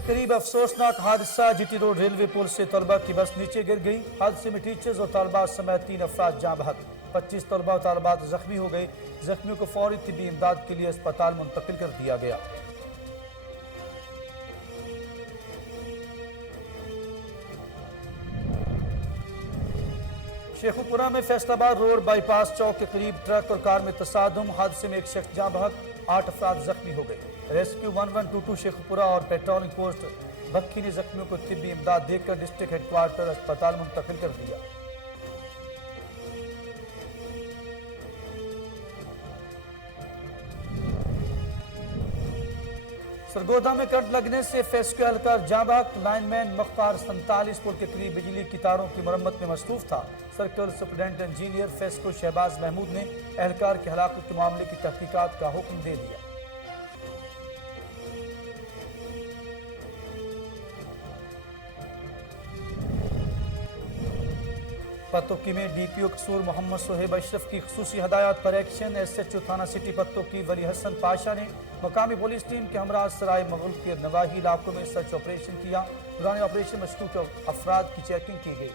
کے قریب افسوسناک حادثہ جی ٹی روڈ ریلوے پل سے طلبہ کی بس نیچے گر گئی۔ حادثے میں ٹیچرز اور طالبات سمیت 3 افراد جاں بحق، 25 طلبہ اور طالبات زخمی ہو گئے۔ زخمیوں کو فوری طبی امداد کے لیے اسپتال منتقل کر دیا گیا۔ شیخوپورہ میں فیصل آباد روڈ بائی پاس چوک کے قریب ٹرک اور کار میں تصادم، حادثے میں ایک شخص جاں بحق، 8 افراد زخمی ہو گئے۔ ریسکیو 1122 شیخوپورہ اور پیٹرولنگ پوسٹ بکھی نے زخمیوں کو طبی امداد دے کر ڈسٹرکٹ ہیڈ کوارٹر اسپتال منتقل کر دیا۔ سرگودا میں کرنٹ لگنے سے فیسکو اہلکار جاں بحق، لائن مین مختار 47 پل کے قریب بجلی کی تاروں کی مرمت میں مصروف تھا۔ Circle superintendent engineer FESCO Shahbaz Mahmood نے اہلکار کی ہلاکت کے معاملے کی تحقیقات کا حکم دے دیا۔ پتوکی میں ڈی پی او قصور محمد صہیب اشرف کی خصوصی ہدایات پر ایکشن۔ ایس ایچ او تھانہ سٹی پتوکی ولی حسن پاشا نے مقامی پولیس ٹیم کے ہمراہ سرائے مغل کے نواحی علاقوں میں سرچ آپریشن کیا۔ دوران آپریشن مشکوک افراد کی چیکنگ کی گئی۔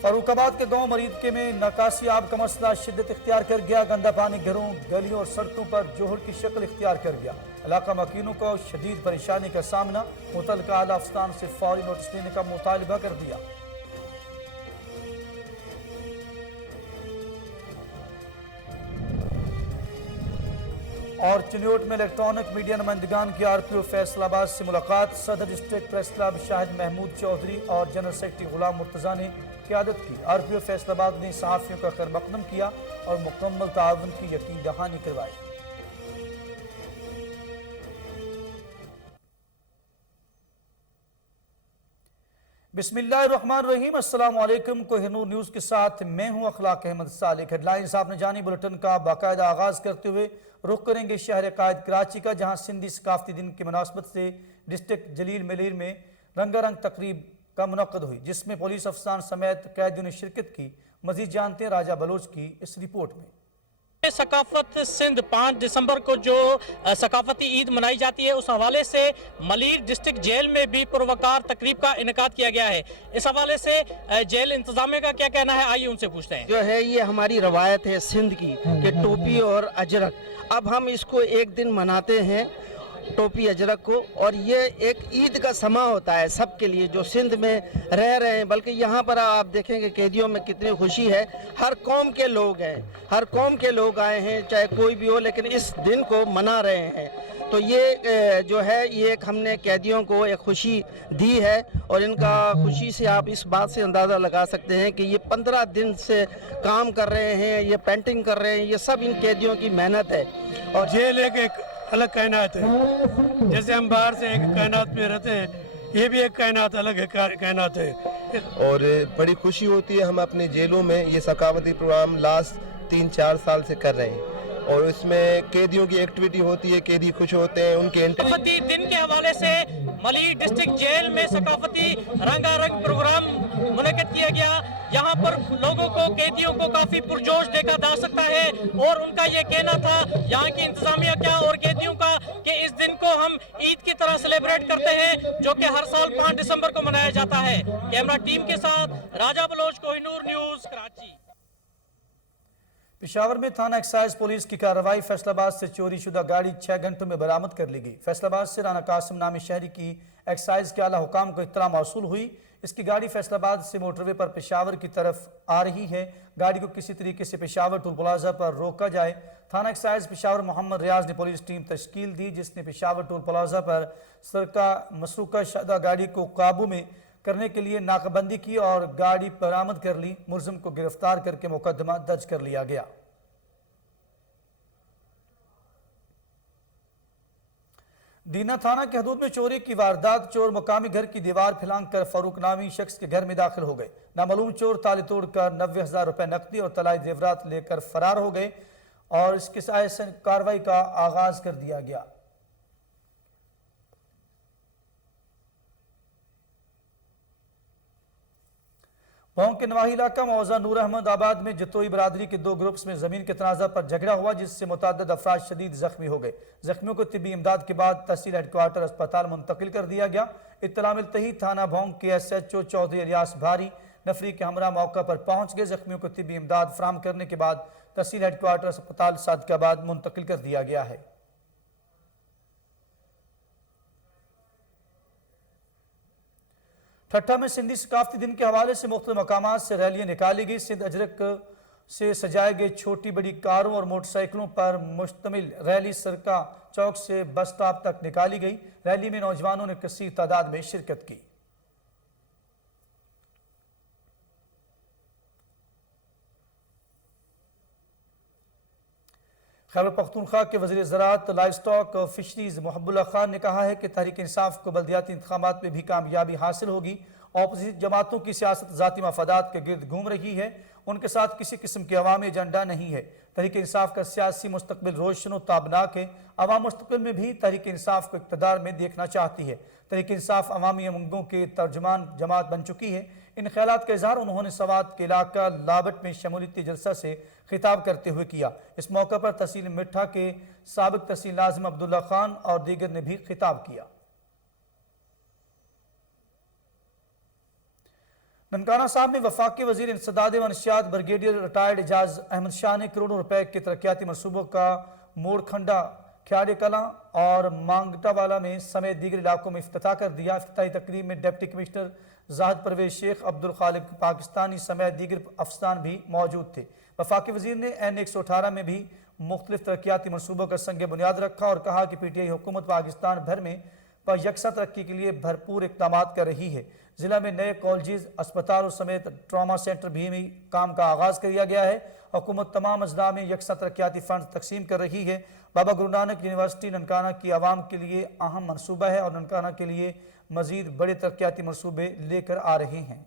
فاروق آباد کے گاؤں مریدکے میں نکاسی آب کا مسئلہ شدت اختیار کر گیا۔ گندا پانی گھروں، گلیوں اور سڑکوں پر جوہر کی شکل اختیار کر گیا۔ علاقہ مکینوں کو شدید پریشانی کا سامنا، متعلقہ اعلیٰ افسران سے فوری نوٹس لینے کا مطالبہ کر دیا۔ اور چنیوٹ میں الیکٹرانک میڈیا نمائندگان کی آر پی او فیصل آباد سے ملاقات۔ صدر ڈسٹرکٹ پریس کلب شاہد محمود چودھری اور جنرل سیکرٹری غلام مرتضیٰ نے قیادت کی۔ آر پی او فیصل آباد نے صحافیوں کا خیر مقدم کیا اور مکمل تعاون کی یقین دہانی کروائی۔ بسم اللہ الرحمن الرحیم، السلام علیکم۔ کوہ نور نیوز کے ساتھ میں ہوں اخلاق احمد صالح۔ ہیڈ لائنز آپ نے جانی، بلٹن کا باقاعدہ آغاز کرتے ہوئے رخ کریں گے شہر قائد کراچی کا، جہاں سندھی ثقافتی دن کی مناسبت سے ڈسٹرکٹ جلیل ملیر میں رنگا رنگ تقریب کا منعقد ہوئی، جس میں پولیس افسران سمیت قیدیوں نے شرکت کی۔ مزید جانتے ہیں راجہ بلوچ کی اس رپورٹ میں۔ ثقافت سندھ 5 دسمبر کو جو ثقافتی عید منائی جاتی ہے، اس حوالے سے ملیر ڈسٹرکٹ جیل میں بھی پروقار تقریب کا انعقاد کیا گیا ہے۔ اس حوالے سے جیل انتظامیہ کا کیا کہنا ہے، آئیے ان سے پوچھتے ہیں۔ جو ہے یہ ہماری روایت ہے سندھ کی کہ ٹوپی اور اجرک، اب ہم اس کو ایک دن مناتے ہیں ٹوپی اجرک کو، اور یہ ایک عید کا سما ہوتا ہے سب کے لیے جو سندھ میں رہ رہے ہیں۔ بلکہ یہاں پر آپ دیکھیں کہ قیدیوں میں کتنی خوشی ہے، ہر قوم کے لوگ ہیں، ہر قوم کے لوگ آئے ہیں، چاہے کوئی بھی ہو، لیکن اس دن کو منا رہے ہیں۔ تو یہ جو ہے یہ ایک ہم نے قیدیوں کو ایک خوشی دی ہے، اور ان کا خوشی سے آپ اس بات سے اندازہ لگا سکتے ہیں کہ یہ 15 دن سے کام کر رہے ہیں، یہ پینٹنگ کر رہے ہیں، یہ سب ان قیدیوں کی محنت ہے۔ اور جیل ایک الگ کائنات ہے، جیسے ہم باہر سے ایک کائنات میں رہتے ہیں، یہ بھی ایک کائنات الگ کائنات ہے۔ اور بڑی خوشی ہوتی ہے، ہم اپنے جیلوں میں یہ ثقافتی پروگرام لاسٹ 3-4 سال سے کر رہے ہیں، اور اس میں قیدیوں کی ایکٹیویٹی ہوتی ہے، قیدی خوش ہوتے ہیں، ان کے ثقافتی دن کے حوالے سے ملیر ڈسٹرکٹ جیل میں ثقافتی رنگا رنگ پروگرام منعقد کیا گیا۔ یہاں پر لوگوں کو، قیدیوں کو کافی پرجوش دیکھا جا سکتا ہے، اور ان کا یہ کہنا تھا یہاں کی انتظامیہ کیا اور قیدیوں کا کہ اس دن کو ہم عید کی طرح سیلیبریٹ کرتے ہیں، جو کہ ہر سال 5 دسمبر کو منایا جاتا ہے۔ کیمرہ ٹیم کے ساتھ راجہ بلوچ، کوہ نور نیوز، کراچی۔ پشاور میں تھانہ ایکسائز پولیس کی کارروائی، فیصل آباد سے چوری شدہ گاڑی 6 گھنٹوں میں برآمد کر لی گئی۔ فیصل آباد سے رانا قاسم نامی شہری کی ایکسائز کے اعلیٰ حکام کو اطلاع موصول ہوئی، اس کی گاڑی فیصل آباد سے موٹر وے پر پشاور کی طرف آ رہی ہے، گاڑی کو کسی طریقے سے پشاور ٹول پلازہ پر روکا جائے۔ تھانہ ایکسائز پشاور محمد ریاض نے پولیس ٹیم تشکیل دی، جس نے پشاور ٹول پلازہ پر مسروقہ شدہ گاڑی کو قابو میں کرنے کے لیے ناکہ بندی کی اور گاڑی برآمد کر لی۔ ملزم کو گرفتار کر کے مقدمہ درج کر لیا گیا۔ ڈینا تھانہ کی حدود میں چوری کی واردات، چور مقامی گھر کی دیوار پھلانگ کر فاروق نامی شخص کے گھر میں داخل ہو گئے۔ نامعلوم چور تالے توڑ کر 90,000 روپے نقدی اور طلائی زیورات لے کر فرار ہو گئے، اور اس کے سائے کارروائی کا آغاز کر دیا گیا۔ भोंग के नवाही इलाका मौजा नूर अहमद आबाद में जतोई बरादरी के 2 ग्रुप्स में ज़मीन के तनाज़ा पर झगड़ा हुआ, जिससे मुतअद्दिद अफराद शदीद ज़ख्मी हो गए। ज़ख्मियों को तिब्बी इमदाद के बाद तहसील हेडक्वार्टर अस्पताल मुंतकिल कर दिया गया। इत्तला मिलते ही थाना भोंग के SHO चौधरी इलियास भारी नफरी के हमरा मौका पर पहुंच गए। ज़ख्मियों को तिब्बी इमदाद फराहम करने के बाद तहसील हेडक्वार्टर अस्पताल सादिकाबाद मुंतकिल कर दिया गया है। ठट्ठा में सिंधी सकाफती दिन के हवाले से मुख्तलिफ मकामात से रैलियां निकाली गई। सिंध अजरक से सजाए गए छोटी बड़ी कारों और मोटरसाइकिलों पर मुश्तमिल रैली सरका चौक से बस स्टॉप तक निकाली गई। रैली में नौजवानों ने कसीर तादाद में शिरकत की। खैबर पख्तूनख्वा के वज़ीर ज़राअत लाइव स्टॉक और फिशरीज मोहब्बुल्लाह खान ने कहा है कि तहरीक इंसाफ को बल्दियाती इंतखाबात में भी कामयाबी हासिल होगी। अपोजिशन जमातों की सियासत ज़ाती मफादात के गिर्द घूम रही है, उनके साथ किसी किस्म के अवामी एजेंडा नहीं है। तहरीक इंसाफ का सियासी मुस्तकबिल रोशन और ताबनाक है। अवाम मुस्तकबिल में भी तहरीक इंसाफ को इक़्तिदार में देखना चाहती है। तहरीक इंसाफ अवामी उमंगों के तर्जमान जमात बन चुकी है। इन ख्यालात का इजहार उन्होंने सवात के इलाका लाबट में शमूलियती जलसा से खिताब करते हुए किया। इस मौका पर तहसील मिठा के साबिक तहसील नाज़िम अब्दुल्ला खान और दीगर ने भी खिताब किया। ननकाना साहब में वफाकी वजीर इंसदाद व नशियात ब्रिगेडियर रिटायर्ड एजाज अहमद शाह ने करोड़ों रुपए के तरक्याती मनसूबों का मोड़खंडा, ख्याड़े कलां और मांगटावाला में समेत दीगर इलाकों में इफ्तिताह कर दिया। इफ्तिताही तकरीब में डिप्टी कमिश्नर जाहिद परवेज शेख, अब्दुल खालिक पाकिस्तानी समेत दीगर अफसरान भी मौजूद थे। वफाकी वजीर ने N118 में भी मुख्तलिफ तरक्याती मनसूबों का संग बुनियाद रखा और कहा कि PTI हुकूमत पाकिस्तान भर में यकसा तरक्की के लिए भरपूर इक़दाम कर रही है। ज़िला में नए कॉलेजेस, अस्पतालों समेत ट्रामा सेंटर भी काम का आगाज़ किया गया है। हुकूमत तमाम अजला में यकसा तरक्याती फ़ंड तकसीम कर रही है। बाबा गुरु नानक यूनिवर्सिटी ननकाना की आवाम के लिए अहम मनसूबा है और ननकाना के लिए मज़ीद बड़े तरक्याती मनसूबे लेकर आ रहे हैं।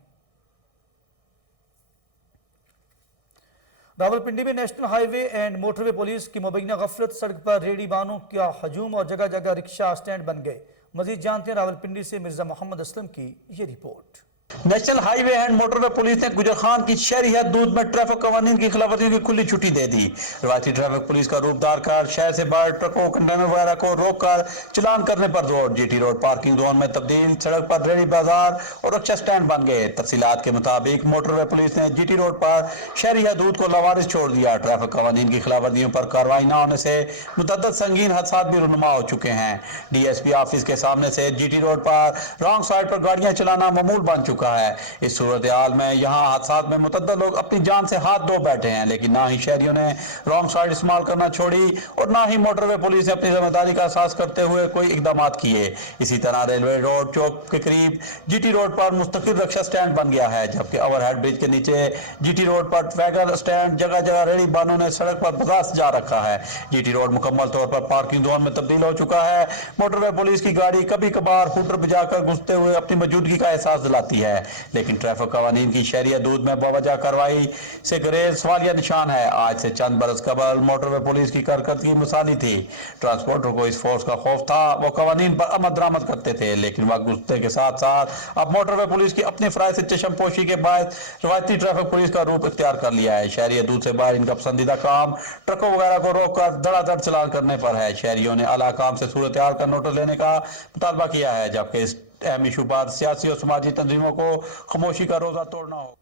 रावलपिंडी में national highway and motorway police की मुबैना गफलत, सड़क पर रेडी वाहनों का हजूम और जगह जगह रिक्शा स्टैंड बन गए। मजीद जानते हैं रावलपिंडी से मिर्जा मोहम्मद असलम की ये report. National highway and motorway police ने गुजर खान की शहरी हदूद में ट्रैफिक कवानीन की खिलाफवर्जियों की खुली छुट्टी दे दी। रवायती ट्रैफिक पुलिस का रूप धार कर शहर से बाहर ट्रकों, कंटेनर वगैरह को रोककर चलान करने पर जोर। GT रोड पार्किंग जोन में तब्दील, सड़क पर रेडी बाजार और रिक्शा स्टैंड बन गए। तफसीलात के मुताबिक मोटरवे पुलिस ने GT रोड पर शहरी हदूद को लावारिस छोड़ दिया। ट्रैफिक कवानीन की खिलाफवर्जियों पर कार्रवाई न होने से मुतअद्दिद संगीन हादसा भी रुनुमा हो चुके हैं। DSP ऑफिस के सामने से GT रोड पर रॉन्ग साइड पर गाड़ियां चलाना मामूल बन चुका है। इस सूरत हाल में यहाँ हादसात में मुतअद्दिद लोग अपनी जान से हाथ धो बैठे हैं, लेकिन ना ही शहरियों ने रॉन्ग साइड इस्तेमाल करना छोड़ी और ना ही मोटरवे पुलिस ने अपनी जिम्मेदारी का एहसास करते हुए कोई इकदाम किए। इसी तरह रेलवे रोड चौक के करीब GT रोड पर मुस्तकिल रिक्शा स्टैंड बन गया है, जबकि ओवरहेड ब्रिज के नीचे GT रोड पर वैगन स्टैंड, जगह जगह रेडी बानों ने सड़क पर बाजार सजा रखा है। GT रोड मुकम्मल तौर पर पार्किंग जोन में तब्दील हो चुका है। मोटरवे पुलिस की गाड़ी कभी कभार हुटर बजाकर घुसते हुए अपनी मौजूदगी का एहसास दिलाती है, लेकिन ट्रैफिक कवानीन की शहरी हदूद में बावजह कार्रवाई से गरेज सवालिया निशान है। आज से चंद बरस कबल मोटरवे पुलिस की कारकर्दगी मिसाली थी। ट्रांसपोर्टर को इस फोर्स का खौफ था, वो कवानीन पर अमल दरामद करते थे, लेकिन वक्त गुजरने के साथ साथ अब मोटरवे पुलिस की अपने फराइज से चशमपोशी के बाद रवायती ट्रैफिक पुलिस का रूप इख्तियार कर लिया है। शहरी हदूद से बाहर इनका पसंदीदा काम ट्रकों वगैरह को रोककर धड़ाधड़ चलान करने पर है। शहरियों ने आला काम से सूरत हाल का नोटिस लेने का मुतालबा किया है, जबकि इस अहम इशू पर सियासी और समाजी तंजीमों को खामोशी का रोजा तोड़ना हो।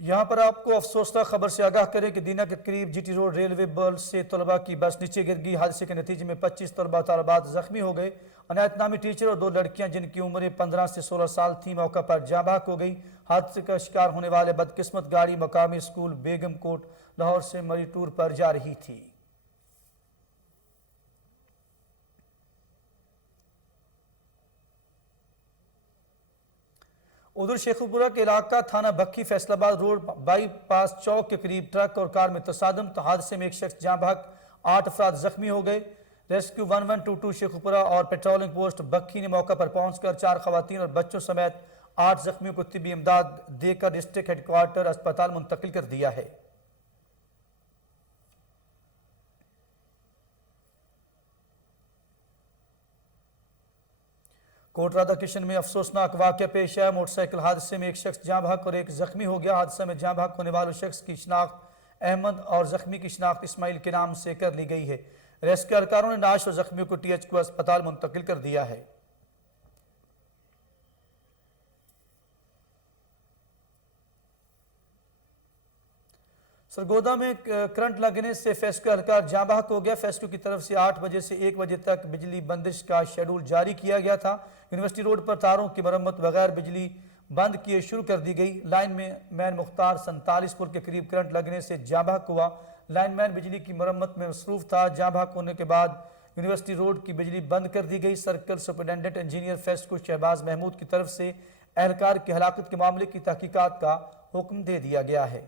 यहाँ पर आपको अफसोसनाक खबर से आगाह करें कि दीना के करीब GT रोड रेलवे बल से तलबा की बस नीचे गिर गई। हादसे के नतीजे में 25 तलबा तालबात जख्मी हो गए। अनायत नामी टीचर और 2 लड़कियां जिनकी उम्रें 15 से 16 साल थी मौका पर जाँ बहक हो गई। हादसे का शिकार होने वाले बदकिस्मत गाड़ी मकामी स्कूल बेगम कोट लाहौर से मरी टूर पर जा रही थी। उधर शेखुपुरा के इलाका थाना बक्की फैसलाबाद रोड बाईपास चौक के करीब ट्रक और कार में तसादम, तो हादसे में एक शख्स जाँ बहक 8 अफराद जख्मी हो गए। रेस्क्यू 1122 शेखुपुरा और पेट्रोलिंग पोस्ट बक्की ने मौका पर पहुंचकर 4 खवातीन और बच्चों समेत 8 जख्मियों को तिब्बी इमदाद देकर डिस्ट्रिक्ट हेडक्वार्टर अस्पताल मुंतकिल कर दिया है। कोट राधा किशन में अफसोसनाक वाक़या पेश आया। मोटरसाइकिल हादसे में एक शख्स जाँ बहक और एक जख्मी हो गया। हादसा में जाँ बहक होने वाले शख्स की शिनाख्त अहमद और जख्मी की शिनाख्त इस्माइल के नाम से कर ली गई है। रेस्क्यू एहलकारों ने नाश और जख्मियों को TH को अस्पताल मुंतकिल कर दिया है। सरगोदा में करंट लगने से फेस्को एहलकार जाँ बहक हो गया। फेस्को की तरफ से 8 बजे से 1 बजे तक बिजली बंदिश का शेड्यूल जारी किया गया था। यूनिवर्सिटी रोड पर तारों की मरम्मत बगैर बिजली बंद किए शुरू कर दी गई। लाइन में मैन मुख्तार 47पुर के करीब करंट लगने से जाँ बहक हुआ। लाइन मैन बिजली की मरम्मत में मसरूफ था। जाँ बहक होने के बाद यूनिवर्सिटी रोड की बिजली बंद कर दी गई। Circle superintendent engineer FESCO Shahbaz Mahmood की तरफ से एहलकार की हलाकत के मामले की तहकीकात का हुक्म दे दिया गया है।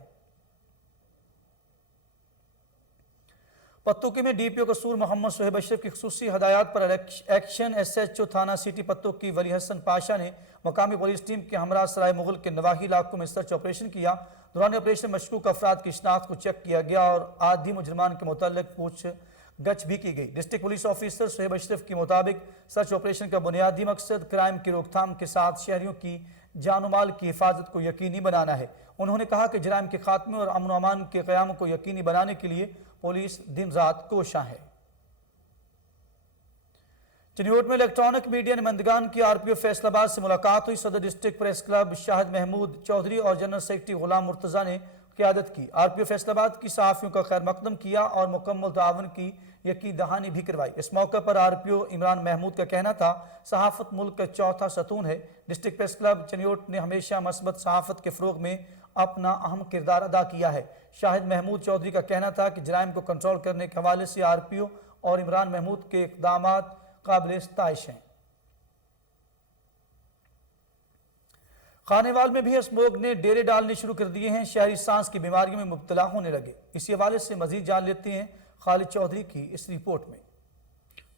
पत्तोकी में DPO कसूर मोहम्मद सोहेब अशरफ की खुसूसी हदायत पर एक्शन SHO थाना सिटी पत्तोकी वली हसन पाशा ने मकामी पुलिस टीम के हमरा सराय मुगल के नवाही इलाकों में सर्च ऑपरेशन किया। दौरान ऑपरेशन मशकूक अफराद की शिनाख्त को चेक किया गया और आधी मुजरमान के मुतल्लिक पूछगछ भी की गई। District police officer Sohaib Ashraf के मुताबिक सर्च ऑपरेशन का बुनियादी मकसद क्राइम की रोकथाम के साथ शहरियों की जान माल की हिफाजत को यकीनी बनाना है। उन्होंने कहा कि जराइम के खात्मे और अमन अमान के क़याम को यकीनी बनाने के लिए पुलिस दिन रात कोशां है। चिन्योट में इलेक्ट्रॉनिक मीडिया नुमाइंदगान की RPO फैसलाबाद से मुलाकात हुई। सदर district press club Shahid Mahmood Chaudhry और जनरल सेक्रेटरी गुलाम मुर्तज़ा ने क़यादत की। RPO फैसलाबाद की सहाफ़ियों का खैर मकदम किया और मुकम्मल तावन की यकीन दहानी भी करवाई। इस मौके पर RPO इमरान महमूद का कहना था, सहाफ़त मुल्क का चौथा सतून है। डिस्ट्रिक्ट प्रेस क्लब चिन्योट ने हमेशा मस्बत सहाफ़त के फ़रोग़ में अपना अहम किरदार अदा किया है। शाहिद महमूद चौधरी का कहना था कि जराइम को कंट्रोल करने के हवाले से RPO और इमरान महमूद के इक़दामात काबिल इस्ताइश हैं। खानेवाल में भी स्मोग ने डेरे डालने शुरू कर दिए हैं। शहरी सांस की बीमारियों में मुब्तला होने लगे। इसी हवाले से मजीद जान लेते हैं खालिद चौधरी की इस रिपोर्ट में।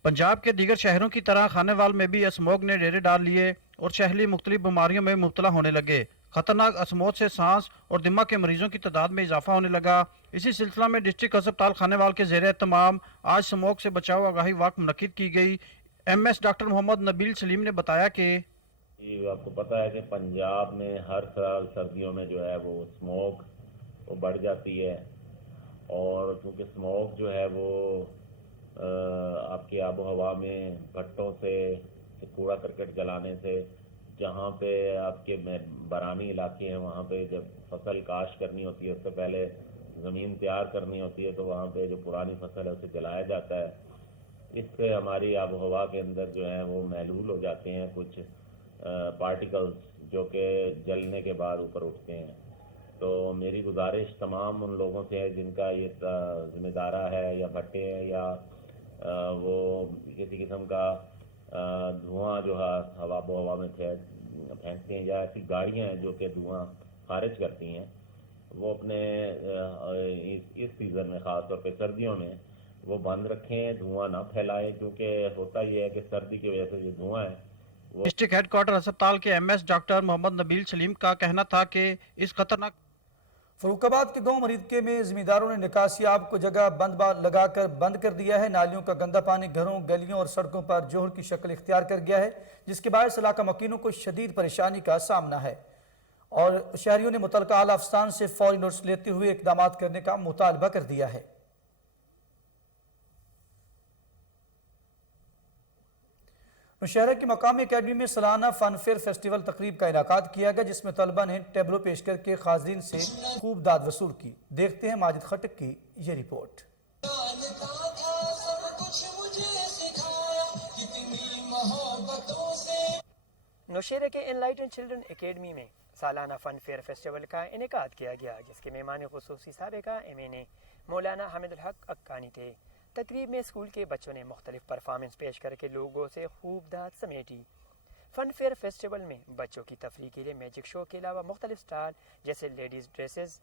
पंजाब के दीगर शहरों की तरह खानेवाल में भी स्मोग ने डेरे डाल लिए और शहरी मुख्तलिफ बीमारियों में मुब्तला होने लगे। खतरनाक अस्मोग से सांस और दिमाग के मरीजों की तादाद में इजाफा होने लगा। इसी सिलसिला में डिस्ट्रिक्ट अस्पताल खानेवाल के ज़ेरे तमाम आज स्मोग से बचाव आगाही वाक मुनक्किद की गई। MS डॉक्टर मोहम्मद नबील सलीम ने बताया कि आपको पता है कि पंजाब में हर साल सर्दियों में जो है वो स्मोक वो बढ़ जाती है और क्योंकि स्मोक जो है वो आपकी आबो हवा में भट्टों से कूड़ा करकट जलाने से, जहाँ पे आपके बरानी इलाके हैं वहाँ पे जब फसल काश्त करनी होती है उससे पहले ज़मीन तैयार करनी होती है तो वहाँ पे जो पुरानी फसल है उसे जलाया जाता है। इससे हमारी आबो हवा के अंदर जो है वो महलूल हो जाते हैं कुछ पार्टिकल्स जो कि जलने के बाद ऊपर उठते हैं। तो मेरी गुजारिश तमाम उन लोगों से है जिनका ये ज़िम्मेदारा है या भट्टे हैं या वो किसी किस्म का धुआं जो है हवा में फेंकते हैं या ऐसी गाड़ियां हैं जो कि धुआं खारिज करती हैं, वो अपने इस सीज़न में ख़ास तौर पे सर्दियों में वो बंद रखें, धुआं ना फैलाएं, क्योंकि होता ये है कि सर्दी की वजह से जो धुआं है वो। डिस्ट्रिक्ट हेडक्वार्टर अस्पताल के MS डॉक्टर मोहम्मद नबील सलीम का कहना था कि इस खतरनाक फरुखाबाद के गांव मरीदके में जिम्मेदारों ने निकासी आब को जगह लगाकर बंद कर दिया है। नालियों का गंदा पानी घरों, गलियों और सड़कों पर जोहर की शक्ल इख्तियार कर गया है, जिसके बायस इलाका मकीनों को शदीद परेशानी का सामना है और शहरियों ने मुतलका आला अफसान से फौरी नोटिस लेते हुए इकदाम करने का मुतालबा कर दिया है। नौशहरा की मकामी अकेडमी में सालाना फन फेयर फेस्टिवल तकरीब का इनाकाद किया गया, जिसमें तलबा ने टेबलो पेश करके खासदीन से खूब दाद वसूल की। देखते हैं माजिद खटक की ये रिपोर्ट। नौशहरा के एनलाइटन चिल्ड्रन एकेडमी में सालाना फन फेयर फेस्टिवल का इनेकाद किया गया, जिसके मेहमान खुसूसी साबिका MA मौलाना हामिदुल हक अक्कानी थे। तकरीब में स्कूल के बच्चों ने मुख्तलिफ परफॉर्मेंस पेश करके लोगों से खूब दाद समेटी। फन फेयर फेस्टिवल में बच्चों की तफरीह के लिए मैजिक शो के अलावा मुख्तलिफ स्टाल जैसे ladies dresses,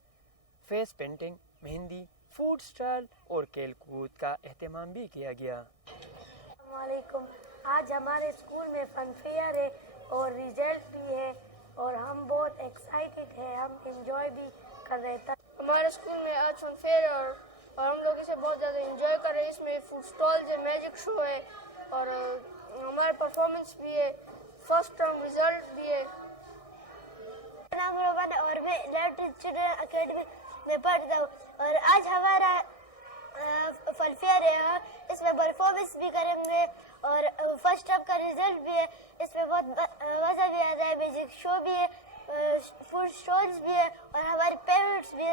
face painting, mehndi, food stall और खेल कूद का एहतमाम भी किया गया। अस्सलामुअलैकुम। आज हमारे स्कूल में फन फेयर है और रिजल्ट भी है और हम बहुत एक्साइटेड हैं, हम इंजॉय भी कर रहे थे। हमारे स्कूल में आज फन फेयर और हम लोग इसे बहुत ज़्यादा इंजॉय कर रहे हैं। इसमें फूड स्टॉल है, मैजिक शो है और हमारे परफॉर्मेंस भी है। फर्स्ट टर्म रिजल्ट भी है। मेरा नाम रोहन है और मैं लेफ्ट चिल्ड्रन एकेडमी में पढ़ता हूँ और आज हमारा फन फेयर है। इसमें परफॉर्मेंस भी करेंगे और फर्स्ट टर्म का रिजल्ट भी है। इसमें बहुत मज़ा भी आता है, म्यूजिक शो भी है, फूड स्टॉल्स भी है और हमारे पेरेंट्स भी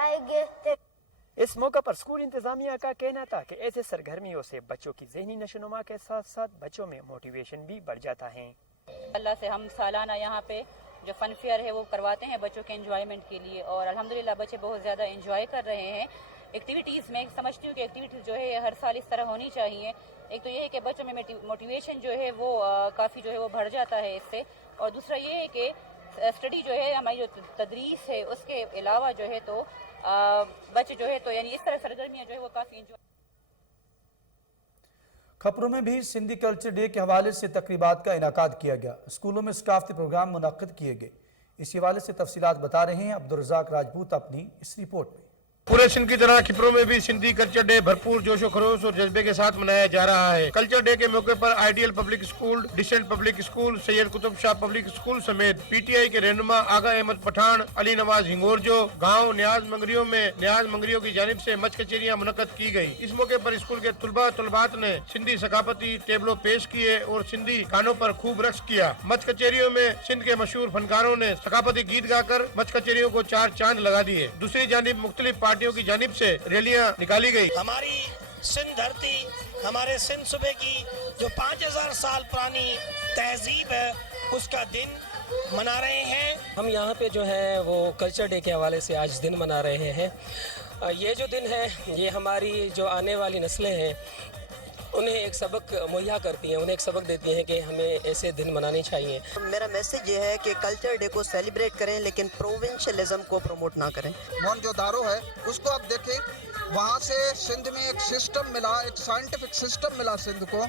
आएंगे। इस मौका पर स्कूल इंतजामिया का कहना था कि ऐसे सरगर्मियों से बच्चों की ज़हनी नशोनुमा के साथ साथ बच्चों में मोटिवेशन भी बढ़ जाता है। अल्लाह से हम सालाना यहाँ पे जो फन फेयर है वो करवाते हैं बच्चों के एंजॉयमेंट के लिए और अल्हम्दुलिल्लाह बच्चे बहुत ज़्यादा एंजॉय कर रहे हैं। एक्टिविटीज़ में समझती हूँ कि एक्टिविटीज़ जो है हर साल इस तरह होनी चाहिए। एक तो ये है कि बच्चों में मोटिवेशन जो है वो काफ़ी जो है वो बढ़ जाता है इससे, और दूसरा ये है कि स्टडी जो है हमारी जो तदरीस है उसके अलावा जो है तो बच्चे जो है तो यानी इस तरह सरगर्मियाँ जो है वो काफ़ी एंजॉय। खबरों में भी सिंधी कल्चर डे के हवाले से तकरीबात का इनाकाद किया गया। स्कूलों में सकाफती प्रोग्राम मुनक्किद किए गए। इस हवाले से तफसीलात बता रहे हैं अब्दुल रज़ाक राजपूत अपनी इस रिपोर्ट में। पूरे सिंध की तरह खिपरों में भी सिंधी कल्चर डे भरपूर जोशो खरोश और जज्बे के साथ मनाया जा रहा है। कल्चर डे के मौके पर ideal public school, decent public school, Syed Qutub Shah public school समेत पीटीआई के रहनुमा आगा अहमद पठान, अली नवाज हिंगोरजो, गांव न्याज मंगरियों में न्याज मंगरियों की जानिब से मच कचेरियां मुनक्कद की गई। इस मौके पर स्कूल के तलबात ने सिंधी सकाफती टेबलों पेश किए और सिंधी गानों पर खूब रक्स किया। मच कचेरियों में सिंध के मशहूर फनकारों ने सकाफती गीत गाकर मच कचेरियों को चार चांद लगा दिए। दूसरी जानिब मुख्तलिफ पार्टियों की जानिब से रैलियां निकाली गई। हमारी सिंध धरती, हमारे सिंध सूबे की जो 5000 साल पुरानी तहजीब है उसका दिन मना रहे हैं। हम यहाँ पे जो है वो कल्चर डे के हवाले से आज दिन मना रहे हैं। ये जो दिन है ये हमारी जो आने वाली नस्लें हैं उन्हें एक सबक मुहैया करती हैं, उन्हें एक सबक देती हैं कि हमें ऐसे दिन मनाने चाहिए। मेरा मैसेज ये है कि कल्चर डे को सेलिब्रेट करें लेकिन प्रोविंशियलिज्म को प्रमोट ना करें। मोहनजोदारो है उसको आप देखें, वहाँ से सिंध में एक सिस्टम मिला, एक साइंटिफिक सिस्टम मिला सिंध को,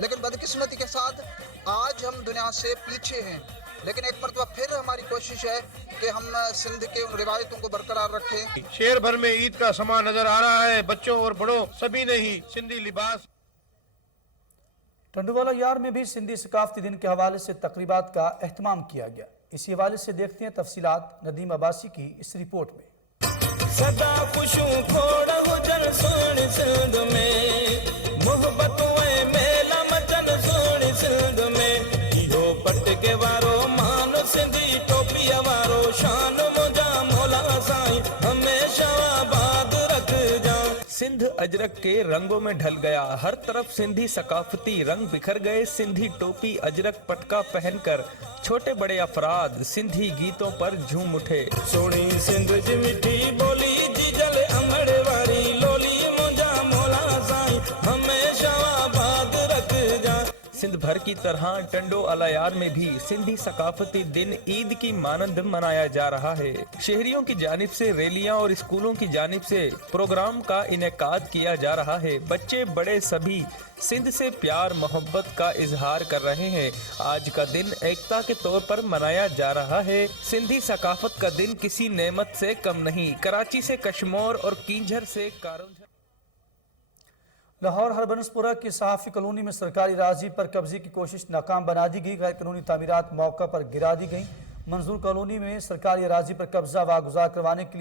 लेकिन बदकिस्मती के साथ आज हम दुनिया से पीछे हैं। लेकिन एक मरतबा फिर हमारी कोशिश है कि हम सिंध के उन रिवायतों को बरकरार रखें। शहर भर में ईद का समा नजर आ रहा है। बच्चों और बड़ों सभी ने ही सिंधी लिबास। टंडुवाला यार में भी सिंधी सकाफती दिन के हवाले से तकरीबात का एहतमाम किया गया। इसी हवाले से देखते हैं तफसीलात नदीम अब्बासी की इस रिपोर्ट में। सदा खुशूं खोड़ हुजन सोनी सिंध में, मोहब्बतों मेला मचन सोनी सिंध में, इहो पटके वारो मानो सिंधी टोपीअ वारो शान मुंहिंजा मौला साईं हमेशा आबाद रख जा। सिंध अजरक के रंगों में ढल गया, हर तरफ सिंधी सकाफती रंग बिखर गए। सिंधी टोपी अजरक पटका पहनकर छोटे बड़े अफराद सिंधी गीतों पर झूम उठे। सोनी सिंध जी मिठी बोली जी जल अमड़ वारी लोली मुंहिंजा मौला साईं हमेशा आबाद रख जा। सिंध भर की तरह टंडो अलायार में भी सिंधी सकाफती दिन ईद की मानंद मनाया जा रहा है। शहरियों की जानिब से रैलियां और स्कूलों की जानिब से प्रोग्राम का इनेकाद किया जा रहा है। बच्चे बड़े सभी सिंध से प्यार मोहब्बत का इजहार कर रहे हैं। आज का दिन एकता के तौर पर मनाया जा रहा है। सिंधी सकाफत का दिन किसी नेमत से कम नहीं। कराची से कश्मोर और कींझर से कारुंझा। लाहौर हरबंसपुरा की सहाफ़ी कॉलोनी में सरकारी राजी पर कब्जे की कोशिश नाकाम बना दी गई। गैर कानूनी तामीरात मौका पर गिरा दी गई। मंजूर कॉलोनी में सरकारी राजी पर कब्जा वागुजार करवाने के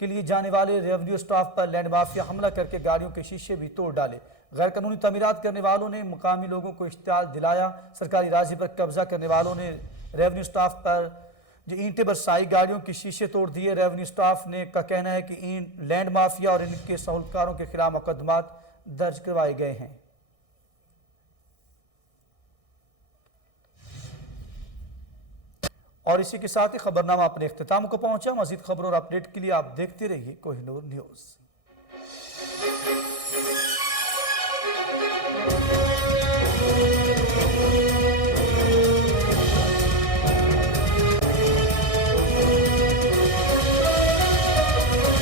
लिए जाने वाले रेवेन्यू स्टाफ पर लैंड माफिया हमला करके गाड़ियों के शीशे भी तोड़ डाले। गैर कानूनी तामीरात करने वालों ने मुकामी लोगों को इश्तियाल दिलाया। सरकारी राजी पर कब्जा करने वालों ने रेवेन्यू स्टाफ पर जो ईंटें बरसाई, गाड़ियों के शीशे तोड़ दिए। रेवेन्यू स्टाफ ने का कहना है कि लैंड माफिया और इनके सहूलतकारों के खिलाफ मुकदमात दर्ज करवाए गए हैं। और इसी के साथ ही खबरनामा अपने इख्तिताम को पहुंचा। मजीद खबर और अपडेट के लिए आप देखते रहिए कोहिनूर न्यूज़।